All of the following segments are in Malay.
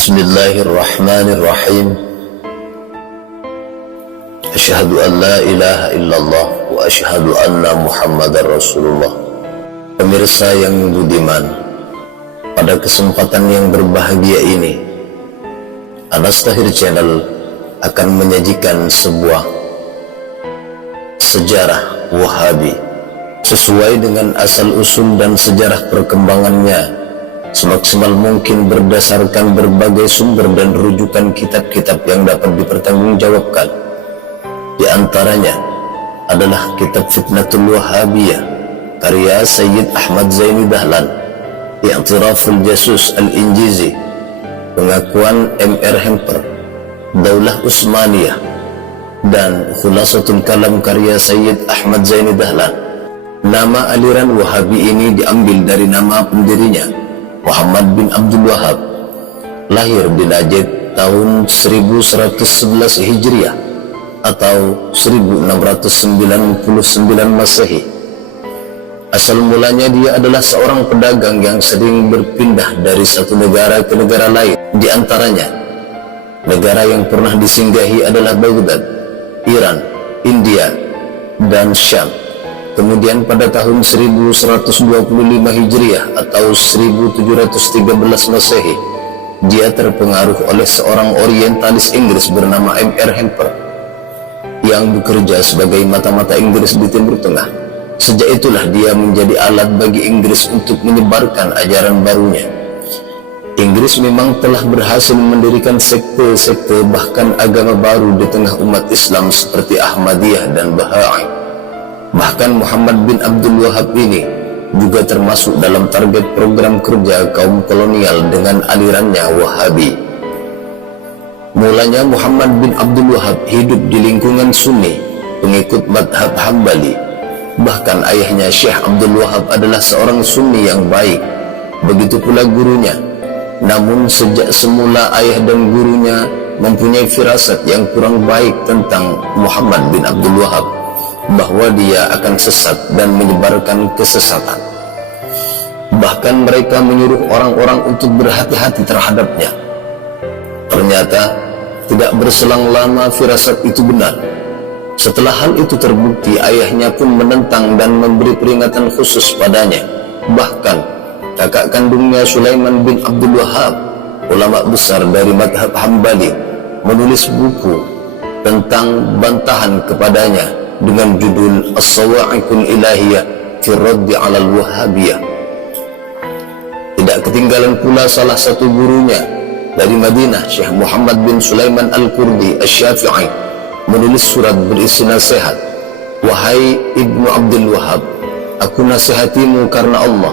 Bismillahirrahmanirrahim. Asyhadu an la ilaha illallah wa asyhadu anna Muhammadar Rasulullah. Pemirsa yang budiman, pada kesempatan yang berbahagia ini, Anas Tahir Channel akan menyajikan sebuah sejarah Wahabi sesuai dengan asal-usul dan sejarah perkembangannya, semaksimal mungkin berdasarkan berbagai sumber dan rujukan kitab-kitab yang dapat dipertanggungjawabkan. Di antaranya adalah kitab Fitnatul Wahabiyah karya Sayyid Ahmad Zaini Dahlan, I'tiraful Jasus Al-Injizi, Pengakuan M.R. Hemper, Daulah Utsmaniyah, dan Khulasatul Kalam karya Sayyid Ahmad Zaini Dahlan. Nama aliran Wahabi ini diambil dari nama pendirinya, Muhammad bin Abdul Wahab, lahir di Najd tahun 1111 Hijriah atau 1699 Masehi. Asal mulanya dia adalah seorang pedagang yang sering berpindah dari satu negara ke negara lain. Di antaranya, negara yang pernah disinggahi adalah Baghdad, Iran, India, dan Syam. Kemudian pada tahun 1125 Hijriah atau 1713 Masehi, dia terpengaruh oleh seorang orientalis Inggris bernama M.R. Hemper yang bekerja sebagai mata-mata Inggris di Timur Tengah. Sejak itulah dia menjadi alat bagi Inggris untuk menyebarkan ajaran barunya. Inggris memang telah berhasil mendirikan sekte-sekte bahkan agama baru di tengah umat Islam seperti Ahmadiyah dan Baha'i. Bahkan Muhammad bin Abdul Wahab ini juga termasuk dalam target program kerja kaum kolonial dengan alirannya Wahabi. Mulanya Muhammad bin Abdul Wahab hidup di lingkungan Sunni, pengikut madhab Hambali. Bahkan ayahnya Syekh Abdul Wahab adalah seorang Sunni yang baik, begitu pula gurunya. Namun sejak semula ayah dan gurunya mempunyai firasat yang kurang baik tentang Muhammad bin Abdul Wahab, bahwa dia akan sesat dan menyebarkan kesesatan. Bahkan mereka menyuruh orang-orang untuk berhati-hati terhadapnya. Ternyata tidak berselang lama firasat itu benar. Setelah hal itu terbukti, ayahnya pun menentang dan memberi peringatan khusus padanya. Bahkan kakak kandungnya Sulaiman bin Abdul Wahab, ulama besar dari madhab Hambali, menulis buku tentang bantahan kepadanya dengan judul As-Sawa'iqul Ilahiyah fi Raddi 'alal Wahabiyah. Tidak ketinggalan pula salah satu gurunya dari Madinah, Syekh Muhammad bin Sulaiman Al-Kurdi Asy-Syafi'i, menulis surat berisi nasihat. Wahai Ibnu Abdul Wahab, aku nasihatimu karena Allah,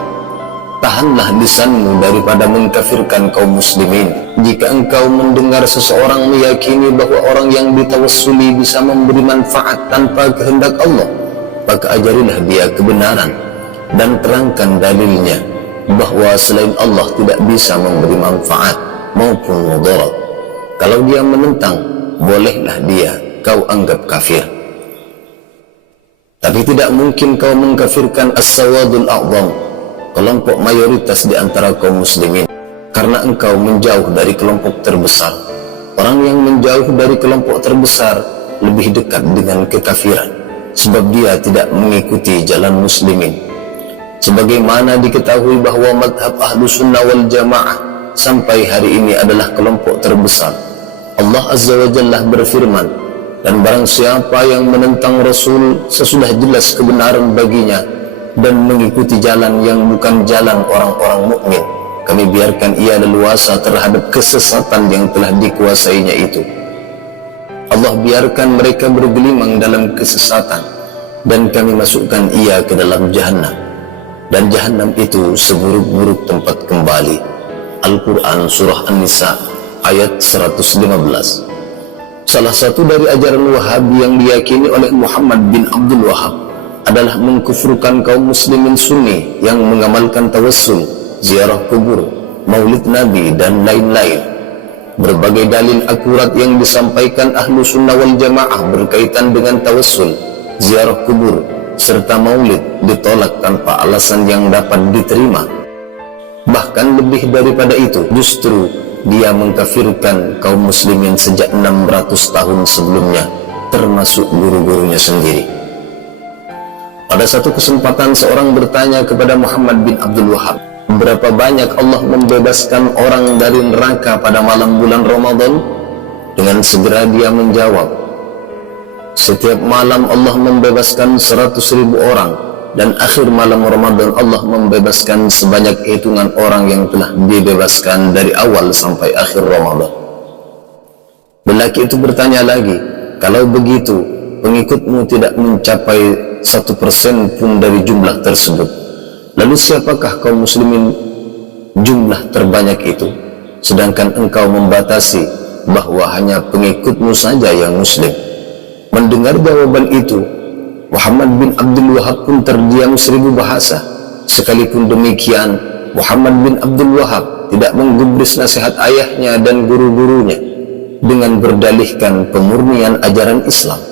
tahanlah lisanmu daripada mengkafirkan kaum muslimin. Jika engkau mendengar seseorang meyakini bahwa orang yang ditawassuli bisa memberi manfaat tanpa kehendak Allah, maka ajarilah dia kebenaran dan terangkan dalilnya bahwa selain Allah tidak bisa memberi manfaat maupun mudarat. Kalau dia menentang, bolehlah dia kau anggap kafir. Tapi tidak mungkin kau mengkafirkan as-sawadul a'zam, kelompok mayoritas di antara kaum muslimin, karena engkau menjauh dari kelompok terbesar. Orang yang menjauh dari kelompok terbesar lebih dekat dengan kekafiran, sebab dia tidak mengikuti jalan muslimin. Sebagaimana diketahui bahwa madhab Ahlus Sunnah wal Jamaah sampai hari ini adalah kelompok terbesar. Allah Azza wa Jalla berfirman, dan barang siapa yang menentang Rasul sesudah jelas kebenaran baginya dan mengikuti jalan yang bukan jalan orang-orang mukmin, kami biarkan ia leluasa terhadap kesesatan yang telah dikuasainya itu. Allah biarkan mereka bergelimang dalam kesesatan, dan kami masukkan ia ke dalam jahanam, dan jahanam itu seburuk-buruk tempat kembali. Al-Quran Surah An-Nisa ayat 115. Salah satu dari ajaran Wahabi yang diyakini oleh Muhammad bin Abdul Wahab adalah mengkufurkan kaum muslimin Sunni yang mengamalkan tawassul, ziarah kubur, maulid Nabi, dan lain-lain. Berbagai dalil akurat yang disampaikan Ahlu Sunnah wal Jamaah berkaitan dengan tawassul, ziarah kubur, serta maulid ditolak tanpa alasan yang dapat diterima. Bahkan lebih daripada itu, justru dia mengkafirkan kaum muslimin sejak 600 tahun sebelumnya, termasuk guru-gurunya sendiri. Pada satu kesempatan seorang bertanya kepada Muhammad bin Abdul Wahab, berapa banyak Allah membebaskan orang dari neraka pada malam bulan Ramadan? Dengan segera dia menjawab, setiap malam Allah membebaskan 100.000 orang, dan akhir malam Ramadan Allah membebaskan sebanyak hitungan orang yang telah dibebaskan dari awal sampai akhir Ramadan. Lelaki itu bertanya lagi, kalau begitu pengikutmu tidak mencapai 1% pun dari jumlah tersebut, lalu siapakah kaum muslimin jumlah terbanyak itu, sedangkan engkau membatasi bahwa hanya pengikutmu saja yang muslim? Mendengar jawaban itu, Muhammad bin Abdul Wahab pun terdiam 1000 bahasa. Sekalipun demikian, Muhammad bin Abdul Wahab tidak menggubris nasihat ayahnya dan guru-gurunya dengan berdalihkan pemurnian ajaran Islam.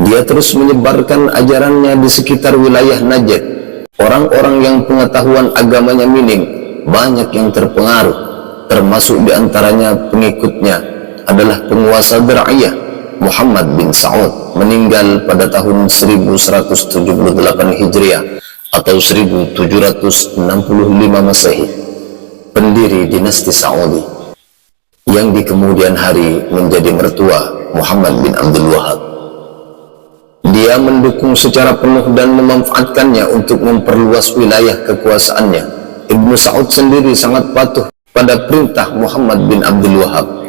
Dia terus menyebarkan ajarannya di sekitar wilayah Najd. Orang-orang yang pengetahuan agamanya minim banyak yang terpengaruh, termasuk diantaranya pengikutnya adalah penguasa Dir'iyah Muhammad bin Saud, meninggal pada tahun 1178 Hijriah atau 1765 Masehi, pendiri dinasti Saudi, yang di kemudian hari menjadi mertua Muhammad bin Abdul Wahab. Dia mendukung secara penuh dan memanfaatkannya untuk memperluas wilayah kekuasaannya. Ibnu Saud sendiri sangat patuh pada perintah Muhammad bin Abdul Wahab.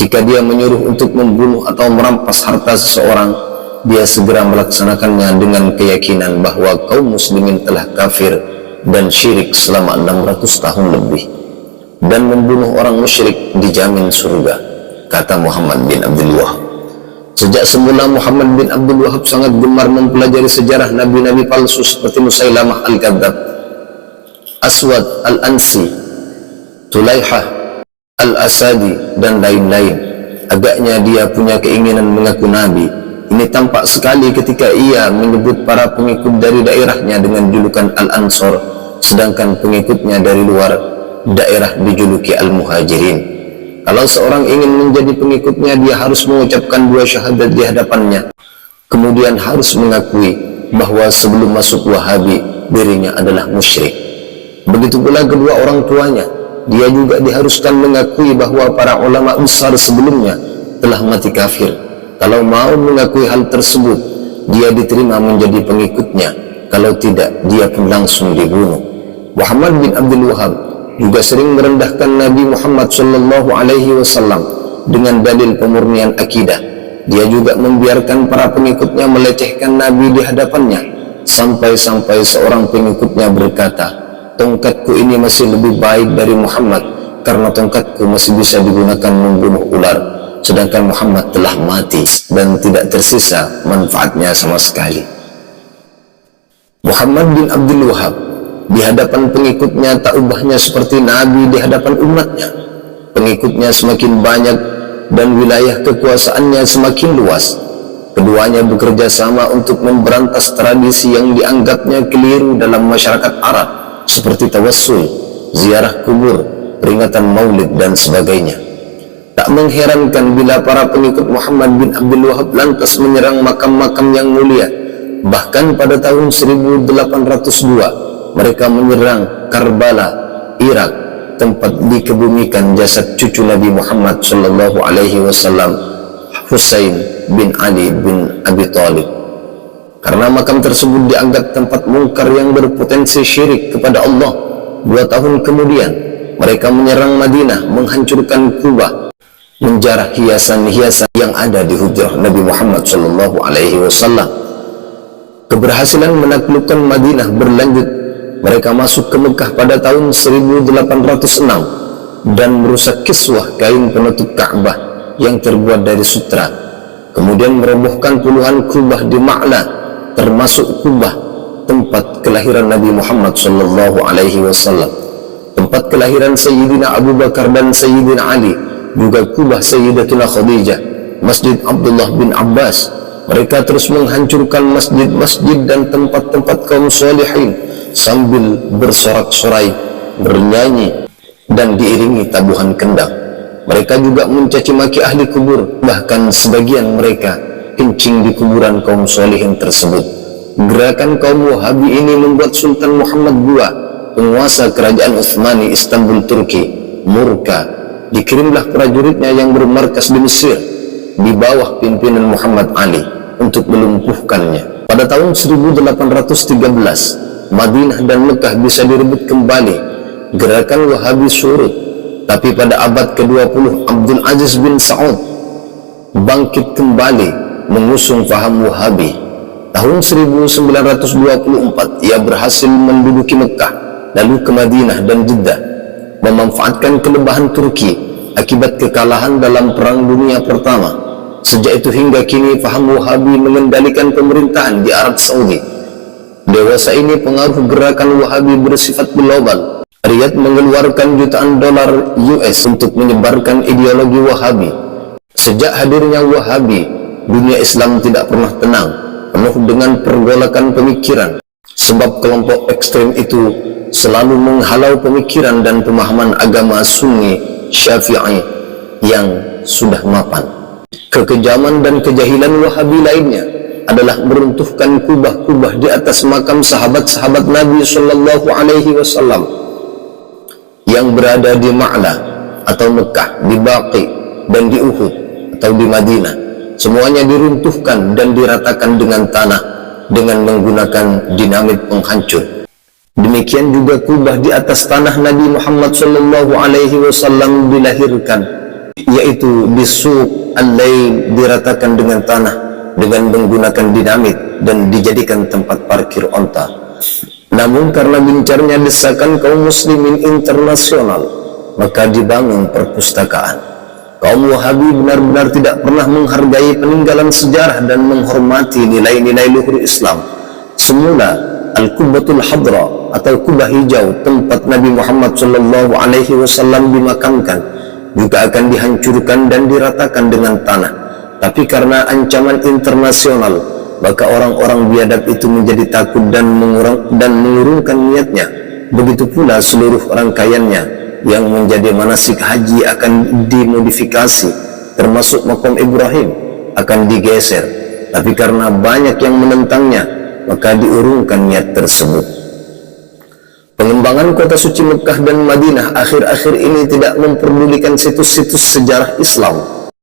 Jika dia menyuruh untuk membunuh atau merampas harta seseorang, dia segera melaksanakannya dengan keyakinan bahwa kaum muslimin telah kafir dan syirik selama 600 tahun lebih, dan membunuh orang musyrik dijamin surga, kata Muhammad bin Abdul Wahab. Sejak semula Muhammad bin Abdul Wahab sangat gemar mempelajari sejarah nabi-nabi palsu seperti Musailamah al-Kadzdzab, Aswad al-Ansi, Tulaihah al-Asadi, dan lain-lain. Agaknya dia punya keinginan mengaku nabi. Ini tampak sekali ketika ia menyebut para pengikut dari daerahnya dengan julukan Al-Ansor, sedangkan pengikutnya dari luar daerah dijuluki Al-Muhajirin. Kalau seorang ingin menjadi pengikutnya, dia harus mengucapkan 2 syahadat di hadapannya, kemudian harus mengakui bahwa sebelum masuk Wahabi dirinya adalah musyrik. Begitu pula kedua orang tuanya. Dia juga diharuskan mengakui bahwa para ulama besar sebelumnya telah mati kafir. Kalau mau mengakui hal tersebut, dia diterima menjadi pengikutnya. Kalau tidak, dia pun langsung dibunuh. Muhammad bin Abdul Wahab juga sering merendahkan Nabi Muhammad SAW dengan dalil pemurnian akidah. Dia juga membiarkan para pengikutnya melecehkan Nabi di hadapannya, sampai-sampai seorang pengikutnya berkata, tongkatku ini masih lebih baik dari Muhammad, karena tongkatku masih bisa digunakan membunuh ular, sedangkan Muhammad telah mati dan tidak tersisa manfaatnya sama sekali. Muhammad bin Abdul Wahab di hadapan pengikutnya tak ubahnya seperti Nabi di hadapan umatnya. Pengikutnya semakin banyak dan wilayah kekuasaannya semakin luas. Keduanya bekerja sama untuk memberantas tradisi yang dianggapnya keliru dalam masyarakat Arab, seperti tawassul, ziarah kubur, peringatan maulid, dan sebagainya. Tak mengherankan bila para pengikut Muhammad bin Abdul Wahab lantas menyerang makam-makam yang mulia. Bahkan pada tahun 1802 mereka menyerang Karbala, Irak, tempat dikebumikan jasad cucu Nabi Muhammad SAW, Husain bin Ali bin Abi Thalib. Karena makam tersebut dianggap tempat mungkar yang berpotensi syirik kepada Allah. 2 tahun kemudian mereka menyerang Madinah, menghancurkan Kubah, menjarah hiasan-hiasan yang ada di hujrah Nabi Muhammad SAW. Keberhasilan menaklukkan Madinah berlanjut. Mereka masuk ke Mekah pada tahun 1806 dan merusak kiswah kain penutup Ka'bah yang terbuat dari sutra. Kemudian merobohkan puluhan kubah di Ma'la, termasuk kubah tempat kelahiran Nabi Muhammad SAW, tempat kelahiran Sayyidina Abu Bakar dan Sayyidina Ali, juga kubah Sayyidatuna Khadijah, Masjid Abdullah bin Abbas. Mereka terus menghancurkan masjid-masjid dan tempat-tempat kaum salihin sambil bersorak-sorai, bernyanyi, dan diiringi tabuhan kendang. Mereka juga mencaci maki ahli kubur, bahkan sebagian mereka kencing di kuburan kaum solihin tersebut. Gerakan kaum Wahabi ini membuat Sultan Muhammad II, penguasa kerajaan Utsmani Istanbul Turki, murka. Dikirimlah prajuritnya yang bermarkas di Mesir di bawah pimpinan Muhammad Ali untuk melumpuhkannya. Pada tahun 1813, Madinah dan Mekah bisa direbut kembali. Gerakan Wahabi surut, tapi pada abad ke-20 Abdul Aziz bin Saud bangkit kembali mengusung paham Wahabi. Tahun 1924 ia berhasil menduduki Mekah, lalu ke Madinah dan Jeddah, memanfaatkan kelebahan Turki akibat kekalahan dalam Perang Dunia Pertama. Sejak itu hingga kini paham Wahabi mengendalikan pemerintahan di Arab Saudi. Dewasa ini pengaruh gerakan Wahabi bersifat global. Riyadh mengeluarkan jutaan dolar US untuk menyebarkan ideologi Wahabi. Sejak hadirnya Wahabi, dunia Islam tidak pernah tenang, penuh dengan pergolakan pemikiran, sebab kelompok ekstrem itu selalu menghalau pemikiran dan pemahaman agama Sunni Syafi'i yang sudah mapan. Kekejaman dan kejahilan Wahabi lainnya adalah meruntuhkan kubah-kubah di atas makam sahabat-sahabat Nabi Sallallahu Alaihi Wasallam yang berada di Ma'la atau Mekah, di Baqi dan di Uhud atau di Madinah. Semuanya diruntuhkan dan diratakan dengan tanah dengan menggunakan dinamit penghancur. Demikian juga kubah di atas tanah Nabi Muhammad Sallallahu Alaihi Wasallam dilahirkan, yaitu di Suq Al-Lail, diratakan dengan tanah dengan menggunakan dinamit dan dijadikan tempat parkir onta. Namun karena gencarnya desakan kaum muslimin internasional, maka dibangun perpustakaan. Kaum Wahabi benar-benar tidak pernah menghargai peninggalan sejarah dan menghormati nilai-nilai luhur Islam. Semula Al-Qubbatul Hadra atau kubah hijau tempat Nabi Muhammad Sallallahu Alaihi Wasallam dimakamkan juga akan dihancurkan dan diratakan dengan tanah. Tapi karena ancaman internasional, maka orang-orang biadab itu menjadi takut dan mengurungkan niatnya. Begitu pula seluruh rangkaiannya yang menjadi manasik haji akan dimodifikasi, termasuk makam Ibrahim akan digeser. Tapi karena banyak yang menentangnya, maka diurungkan niat tersebut. Pengembangan kota suci Mekah dan Madinah akhir-akhir ini tidak memperdulikan situs-situs sejarah Islam.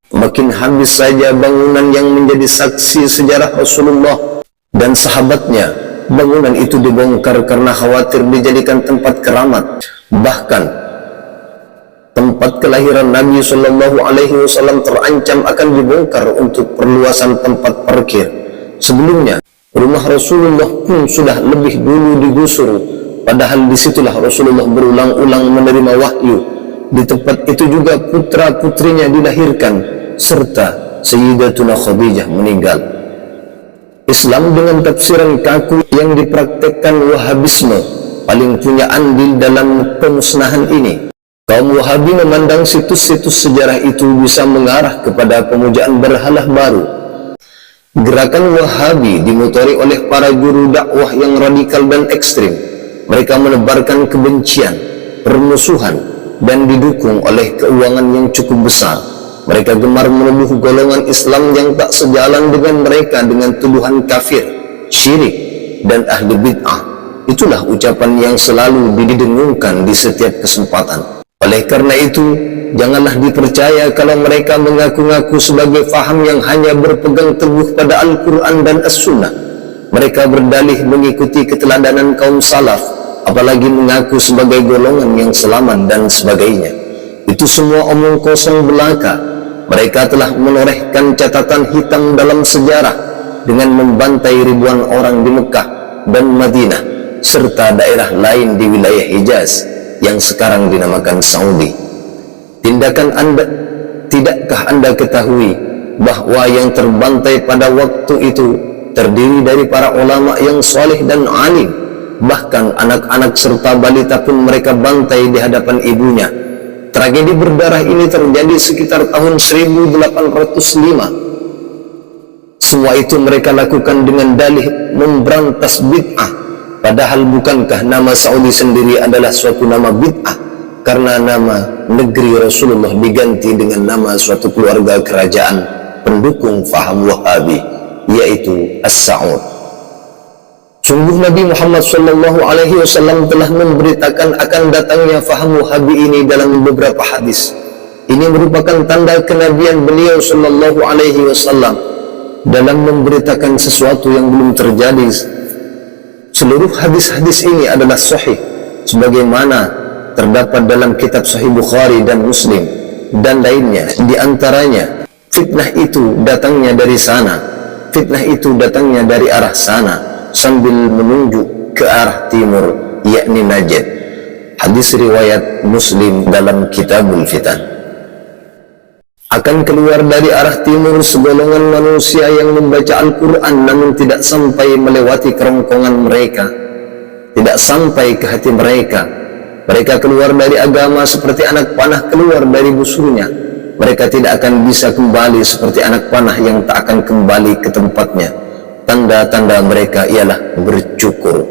Makin habis saja bangunan yang menjadi saksi sejarah Rasulullah dan sahabatnya. Bangunan itu dibongkar karena khawatir dijadikan tempat keramat. Bahkan tempat kelahiran Nabi Sallallahu Alaihi Wasallam terancam akan dibongkar untuk perluasan tempat parkir. Sebelumnya rumah Rasulullah pun sudah lebih dulu digusur, padahal disitulah Rasulullah berulang-ulang menerima wahyu. Di tempat itu juga putra-putrinya dilahirkan, serta Sayyidatuna Khadijah meninggal. Islam dengan tafsiran kaku yang dipraktekkan Wahabisme paling punya andil dalam pemusnahan ini. Kaum Wahabi memandang situs-situs sejarah itu bisa mengarah kepada pemujaan berhalah baru. Gerakan Wahabi dimotori oleh para juru dakwah yang radikal dan ekstrim. Mereka menebarkan kebencian, permusuhan, dan didukung oleh keuangan yang cukup besar. Mereka gemar menuduh golongan Islam yang tak sejalan dengan mereka dengan tuduhan kafir, syirik, dan ahli bid'ah. Itulah ucapan yang selalu didengungkan di setiap kesempatan. Oleh karena itu, janganlah dipercaya kalau mereka mengaku-ngaku sebagai faham yang hanya berpegang teguh pada Al-Quran dan As-Sunnah. Mereka berdalih mengikuti keteladanan kaum salaf, apalagi mengaku sebagai golongan yang selamat dan sebagainya. Itu semua omong kosong belaka. Mereka telah menorehkan catatan hitam dalam sejarah dengan membantai ribuan orang di Mekah dan Madinah serta daerah lain di wilayah Hijaz yang sekarang dinamakan Saudi. Tidakkah Anda ketahui bahwa yang terbantai pada waktu itu terdiri dari para ulama yang saleh dan alim? Bahkan anak-anak serta balita pun mereka bantai di hadapan ibunya. Tragedi berdarah ini terjadi sekitar tahun 1805. Semua itu mereka lakukan dengan dalih memberantas bid'ah. Padahal bukankah nama Saudi sendiri adalah suatu nama bid'ah? karena nama negeri Rasulullah diganti dengan nama suatu keluarga kerajaan pendukung faham Wahabi, yaitu As-Sa'ud. Sungguh Nabi Muhammad SAW telah memberitakan akan datangnya faham Wahabi ini dalam beberapa hadis. Ini merupakan tanda kenabian beliau SAW dalam memberitakan sesuatu yang belum terjadi. Seluruh hadis-hadis ini adalah sahih, sebagaimana terdapat dalam kitab Sahih Bukhari dan Muslim dan lainnya. Di antaranya, fitnah itu datangnya dari sana, fitnah itu datangnya dari arah sana, sambil menunjuk ke arah timur, yakni Najd. Hadis riwayat Muslim dalam Kitabul Fitan. Akan keluar dari arah timur segolongan manusia yang membaca Al-Quran namun tidak sampai melewati kerongkongan mereka, tidak sampai ke hati mereka. Mereka keluar dari agama seperti anak panah keluar dari busurnya. Mereka tidak akan bisa kembali seperti anak panah yang tak akan kembali ke tempatnya. Tanda-tanda mereka ialah bercukur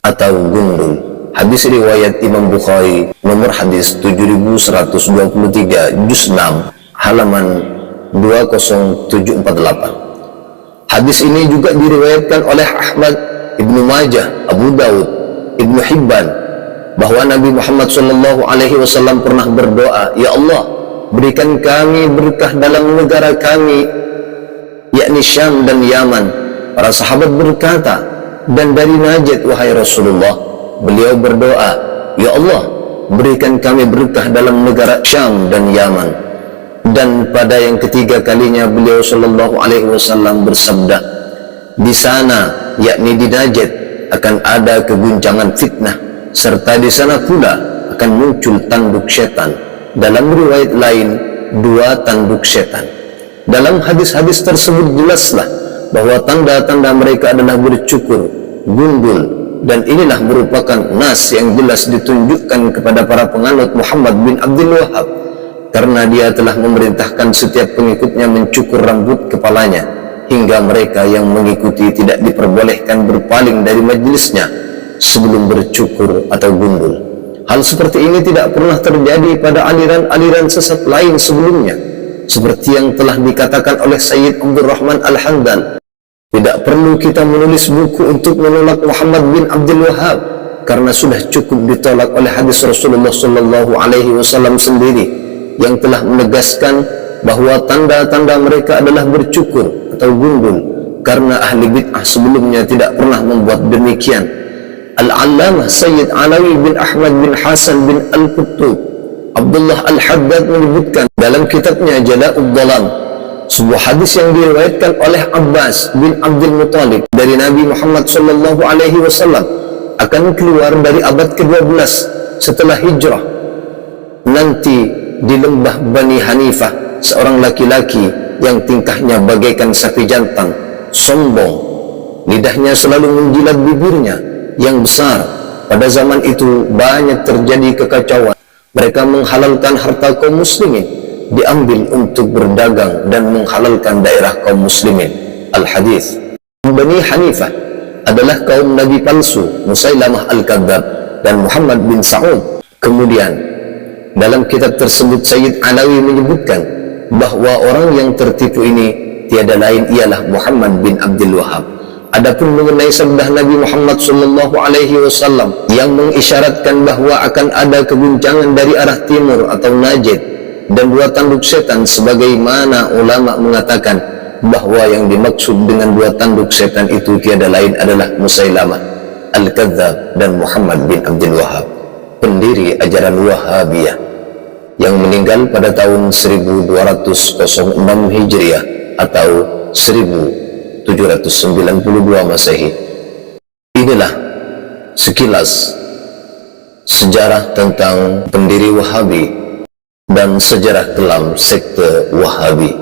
atau gundul. Hadis riwayat Imam Bukhari nomor hadis 7123 juz 6 halaman 20748. Hadis ini juga diriwayatkan oleh Ahmad, Ibnu Majah, Abu Daud, Ibnu Hibban, bahwa Nabi Muhammad SAW pernah berdoa, "Ya Allah, berikan kami berkah dalam negara kami, yakni Syam dan Yaman." Para sahabat berkata, "Dan dari Najd, wahai Rasulullah." Beliau berdoa, "Ya Allah, berikan kami berkah dalam negara Syam dan Yaman." Dan pada yang ketiga kalinya beliau SAW bersabda, "Di sana, yakni di Najd, akan ada keguncangan fitnah, serta di sana pula akan muncul tanduk setan." Dalam riwayat lain, 2 tanduk setan. Dalam hadis-hadis tersebut jelaslah bahwa tanda-tanda mereka adalah bercukur, gundul, dan inilah merupakan nas yang jelas ditunjukkan kepada para penganut Muhammad bin Abdul Wahab, karena dia telah memerintahkan setiap pengikutnya mencukur rambut kepalanya, hingga mereka yang mengikuti tidak diperbolehkan berpaling dari majelisnya sebelum bercukur atau gundul. Hal seperti ini tidak pernah terjadi pada aliran-aliran sesat lain sebelumnya, seperti yang telah dikatakan oleh Sayyid Abdul Rahman Al-Handal. Tidak perlu kita menulis buku untuk menolak Muhammad bin Abdul Wahab, karena sudah cukup ditolak oleh hadis Rasulullah SAW sendiri yang telah menegaskan bahwa tanda-tanda mereka adalah bercukur atau gundul, karena ahli bid'ah sebelumnya tidak pernah membuat demikian. Al-Allamah Sayyid Alawi bin Ahmad bin Hasan bin Al-Qutub Abdullah Al-Haddad menyebutkan dalam kitabnya Jala'ud Dhalam sebuah hadis yang diriwayatkan oleh Abbas bin Abdul Muttalib dari Nabi Muhammad SAW akan keluar dari abad ke-12 setelah hijrah. Nanti di lembah Bani Hanifah seorang laki-laki yang tingkahnya bagaikan sapi jantan, sombong, lidahnya selalu menjilat bibirnya yang besar. Pada zaman itu banyak terjadi kekacauan. Mereka menghalalkan harta kaum muslimin, diambil untuk berdagang, dan menghalalkan daerah kaum muslimin. Al-Hadis. Bani Hanifah adalah kaum nabi palsu Musailamah Al-Kadzab dan Muhammad bin Sa'ud. Kemudian dalam kitab tersebut Sayyid Alawi menyebutkan bahwa orang yang tertipu ini tiada lain ialah Muhammad bin Abdul Wahab. Adapun mengenai sabda Nabi Muhammad SAW yang mengisyaratkan bahwa akan ada keguncangan dari arah timur atau Najd dan 2 tanduk setan, sebagaimana ulama mengatakan bahwa yang dimaksud dengan 2 tanduk setan itu tiada lain adalah Musailamah Al-Kadzab dan Muhammad bin Abdul Wahab, pendiri ajaran Wahabiyah, yang meninggal pada tahun 1206 Hijriah atau 1792 Masehi. Inilah sekilas sejarah tentang pendiri Wahabi dan sejarah kelam sekte Wahabi.